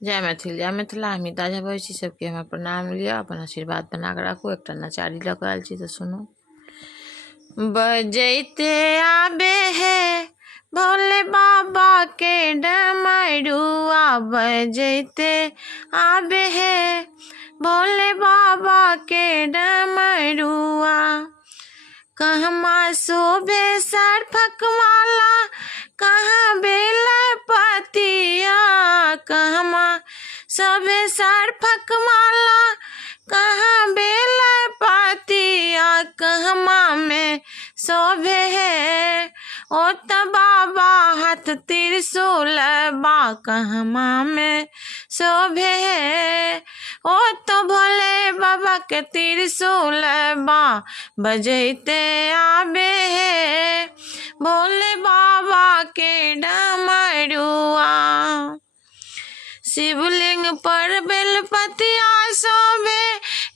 जय मैथिल जय मिथिला। हम ताजा भै छी, सबके हमरा प्रणाम लिया, अपन आशीर्वाद बना के राखू। एक नचारी लऽ कऽ आयल छी तऽ सुनू। बजैते आबे है भोले बाबा के डमरुआ, बजैते आबे है भोले बाबा के डमरुआ। कहमा शोभे सरफक माला, कहाँ बेल पतिया। कहमा शोभे सरफक माला, कहाँ बेल पतिया। कहमा में शोभे है ओ त बाबा हाथ त्रिशूल बा। कहमा में शोभे है ओ तो भोले बाबा के त्रिशूल बा। बजैते आबे है भोले बाबा के डमरुआ। शिवलिंग पर बेलपतिया शोभे,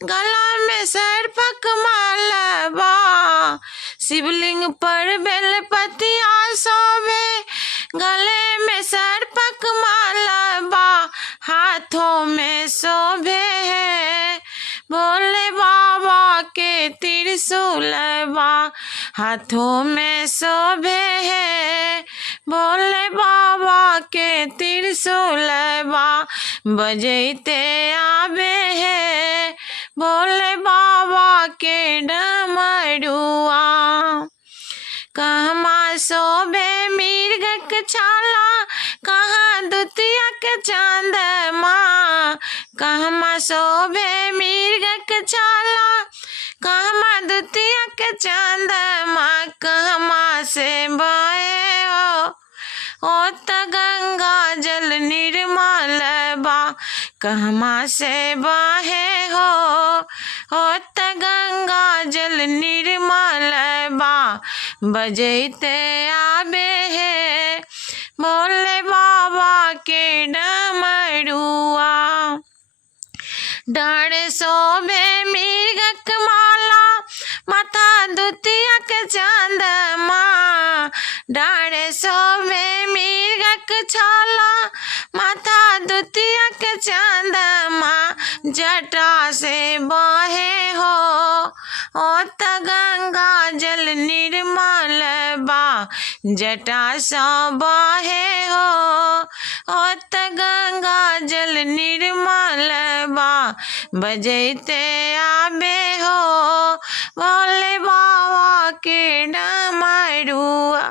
गला में सरफक मालवा। शिवलिंग पर बेलपतिया शोभे, गले में सरफक मालवा। हाथों में शोभे है भोले बाबा के त्रिशूलवा। हाथों में शोभे है भोले बाबा के त्रिशूलवा। बजैते आबे है भोले बाबा के डमरुआ। कहमा शोभे मृगक छाला, कहाँ दुतिया के चांदमा। कहमा शोभे मृगक छाला, कहमा दुतिया के चांदमा। कहमा से बहे ओ त गंगा जल निर्मल बा। कहमा से बहे ओ त गंगा जल निर्मल बा। बजैते आबे है भोले बाबा के डमरुआ। डाढ़ शोभे मृगक माला, माथा दुतिया के चांदमा। डाढ़ शोभे मृगक छाला, माथा दुतिया के चांदमा। जटा से बहे ओ त गंगा जल निर्मल बा। जटा से बहे ओ त गंगा जल निर्मल बा। बजैते आबे भोले बाबा के डमरुआ।